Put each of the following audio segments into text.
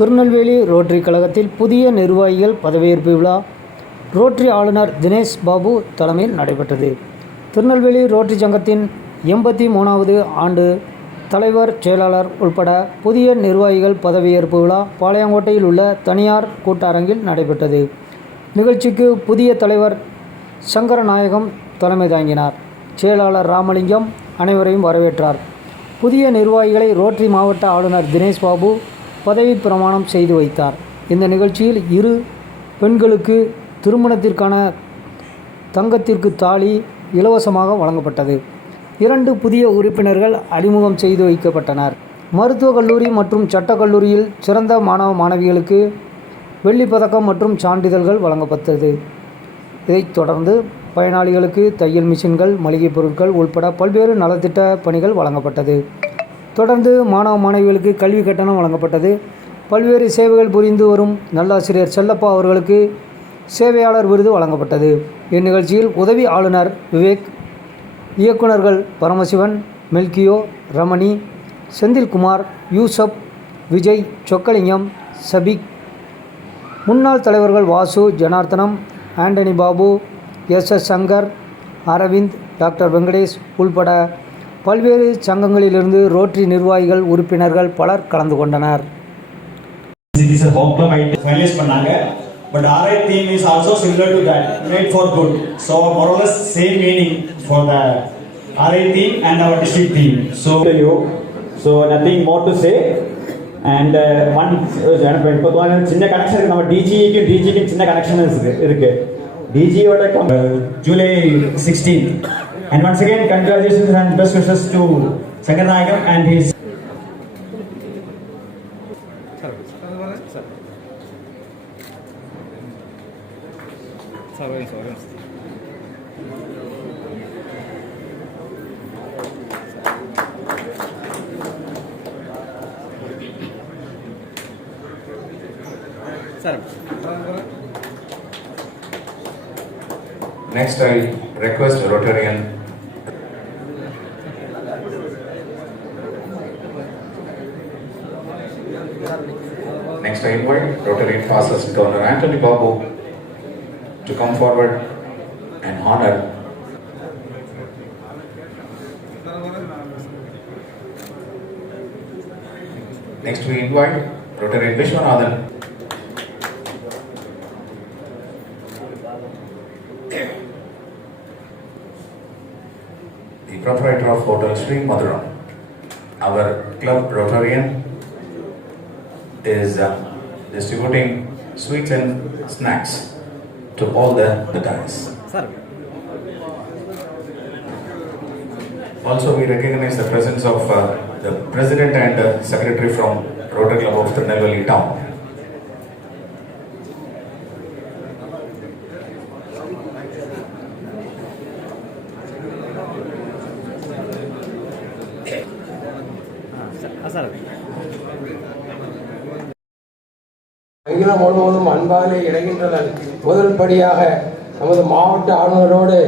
Tirunelveli rotary கழகத்தில் புதிய நிர்வாகிகள் பதவியேற்பு விழா ரோட்டரி ஆளுநர் தினேஷ் பாபு தலைமையில் நடைபெற்றது. திருநெல்வேலி ரோட்டரி சங்கத்தின் எண்பத்தி மூணாவது ஆண்டு தலைவர் செயலாளர் உட்பட புதிய நிர்வாகிகள் பதவியேற்பு விழா பாளையங்கோட்டையில் உள்ள தனியார் கூட்டரங்கில் நடைபெற்றது. நிகழ்ச்சிக்கு புதிய தலைவர் சங்கரநாயகம் தலைமை தாங்கினார். செயலாளர் ராமலிங்கம் அனைவரையும் வரவேற்றார். புதிய நிர்வாகிகளை ரோட்டரி மாவட்ட ஆளுநர் தினேஷ் பாபு பதவி பிரமாணம் செய்து வைத்தார். இந்த நிகழ்ச்சியில் இரு பெண்களுக்கு திருமணத்திற்கான தங்கத்திற்கு தாலி இலவசமாக வழங்கப்பட்டது. இரண்டு புதிய உறுப்பினர்கள் அறிமுகம் செய்து வைக்கப்பட்டனர். மருத்துவக் கல்லூரி மற்றும் சட்டக் கல்லூரியில் சிறந்த மாணவ மாணவிகளுக்கு வெள்ளிப்பதக்கம் மற்றும் சான்றிதழ்கள் வழங்கப்பட்டது. இதைத் தொடர்ந்து பயனாளிகளுக்கு தையல் மிஷின்கள் மளிகைப் பொருட்கள் உள்பட பல்வேறு நலத்திட்ட பணிகள் வழங்கப்பட்டது. தொடர்ந்து மாணவ மாணவிகளுக்கு கல்வி கட்டணம் வழங்கப்பட்டது. பல்வேறு சேவைகள் புரிந்து வரும் நல்லாசிரியர் செல்லப்பா அவர்களுக்கு சேவையாளர் விருது வழங்கப்பட்டது. இந்நிகழ்ச்சியில் உதவி ஆளுநர் விவேக் இயக்குனர்கள் பரமசிவன் மெல்கியோ ரமணி செந்தில்குமார் யூசப் விஜய் சொக்கலிங்கம் சபிக் முன்னாள் தலைவர்கள் Vasu Janarthanam Antony Babu S S Shankar Aravind doctor Venkatesh உள்பட பல்வேறு சங்கங்களிலிருந்து ரோட்டரி நிர்வாகிகள் உறுப்பினர்கள் பலர் கலந்து கொண்டனர் but RI theme is also similar to that made for good so more or less same meaning for the RI theme and our district theme so tell you. So nothing more to say. And uh, one எனக்கு இப்போ சின்ன connection இருக்கு நம்ம டிஜிக்கும் டிஜிக்கும் சின்ன connection இருக்கு இருக்கு டிஜியோட July 16th and once again congratulations and best wishes to Sankarnagam and his Next, I request Rotarian Next, I invite Rotarian Fastest Governor Anthony Babu to come forward and honor Next, we invite Rotarian Vishwanathan the proprietor of Hotel Sri Maduram. Our club Rotarian is uh, distributing sweets and snacks to all the, the guys. Also, we recognize the presence of uh, the president and uh, secretary from Rotary Club of Tirunelveli town. அகிலம் முழுவதும் அன்பாலே இணைகின்றனர் முதல் படியாக நமது மாவட்ட ஆளுநரோடு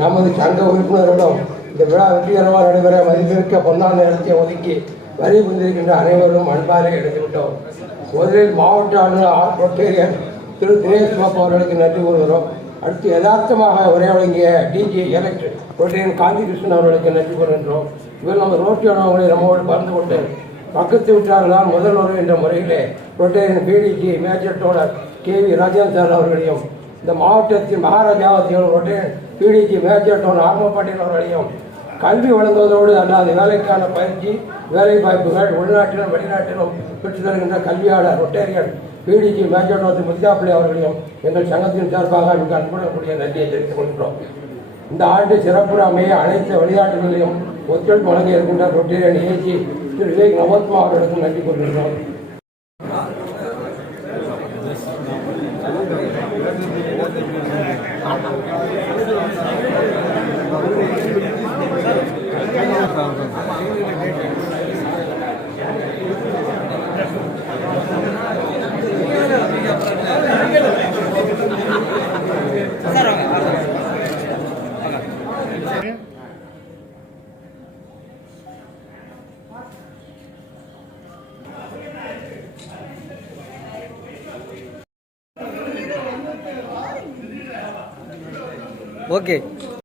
நமது சங்க உறுப்பினரோடும் இந்த விழா வெற்றிகரமாக நடைபெற மதிப்பிமிக்க பொன்னாள் நேரத்தை ஒதுக்கி வரி புரிந்திருக்கின்ற அனைவரும் அன்பாலே இணைந்துவிட்டோம். முதலில் மாவட்ட ஆளுநர் ஆர். பொட்டேரியன் திரு. தினேஷ் பாபு அவர்களுக்கு நன்றி கூறுகிறோம். அடுத்து யதார்த்தமாக உரை வழங்கிய DG elect rotarian Gandhi Krishnan அவர்களுக்கு நன்றி கூறுகின்றோம். இவர் நம்ம ரோட்டி உணவுகளை நம்மோடு பகிர்ந்து கொண்டு பக்கத்து விட்டார்களால் முதல் உறவு என்ற முறையிலே rotarian PDG major donor K. V. Sir அவர்களையும் இந்த மாவட்டத்தின் மகாராஜாவத்தியோடு ரொட்டேரியன் பிடிஜி மேஜர் டோனர் ஆர்ம அவர்களையும் கல்வி வழங்குவதோடு அல்லாத வேலைக்கான பயிற்சி வேலை வாய்ப்புகள் உள்நாட்டிலும் வெளிநாட்டிலும் பெற்று தருகின்ற கல்வியாளர் rotarian PDG major donor Muthapillai அவர்களையும் எங்கள் சங்கத்தின் சார்பாக மிக அன்புடக்கூடிய நன்றியை தெரிவித்துக் கொள்கிறோம். இந்த ஆண்டு சிறப்பு அமைய அனைத்து வெளிநாட்டுகளையும் ஒத்துழைப்பு வழங்க இருக்கின்ற ரொட்டேரியன் ஏஜி திரு விவேக் நவோத்மா அவர்களுக்கும் நன்றி கூறுகின்றோம் okay